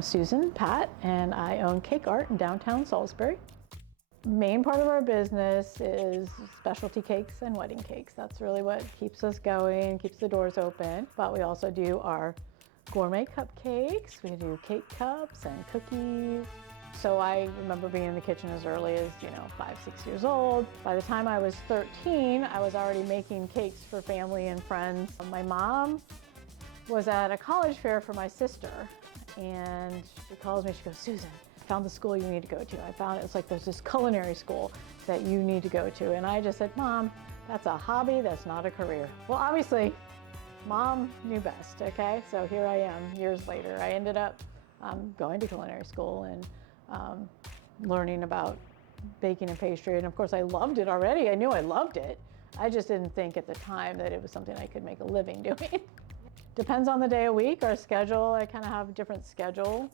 I'm Susan Pat, and I own Cake Art in downtown Salisbury. Main part of our business is specialty cakes and wedding cakes. That's really what keeps us going, keeps the doors open. But we also do our gourmet cupcakes. We do cake cups and cookies. So I remember being in the kitchen as early as, 5, 6 years old. By the time I was 13, I was already making cakes for family and friends. My mom was at a college fair for my sister, and she calls me, she goes, "Susan, I found the school you need to go to. I found it's like there's this culinary school that you need to go to." And I just said, "Mom, that's a hobby, that's not a career." Well, obviously, Mom knew best, okay? So here I am years later. I ended up going to culinary school and learning about baking and pastry. And of course, I loved it already. I knew I loved it. I just didn't think at the time that it was something I could make a living doing. Depends on the day of week, our schedule. I kind of have a different schedule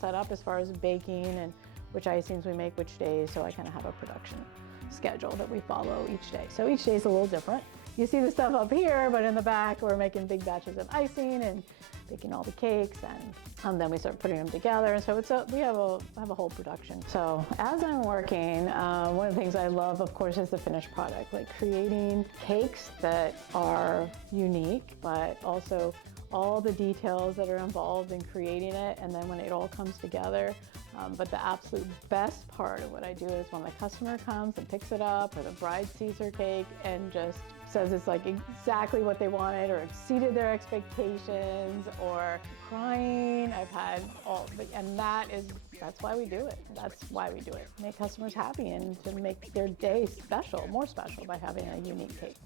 set up as far as baking and which icings we make which days. So I kind of have a production schedule that we follow each day. So each day is a little different. You see the stuff up here, but in the back, we're making big batches of icing and baking all the cakes, and then we start putting them together. And so we have a whole production. So as I'm working, one of the things I love, of course, is the finished product, like creating cakes that are unique, but also all the details that are involved in creating it, and then when it all comes together. But the absolute best part of what I do is when the customer comes and picks it up, or the bride sees her cake and just says it's like exactly what they wanted, or exceeded their expectations, or crying. I've had and that's why we do it. That's why we do it. Make customers happy and to make their day special, more special by having a unique cake.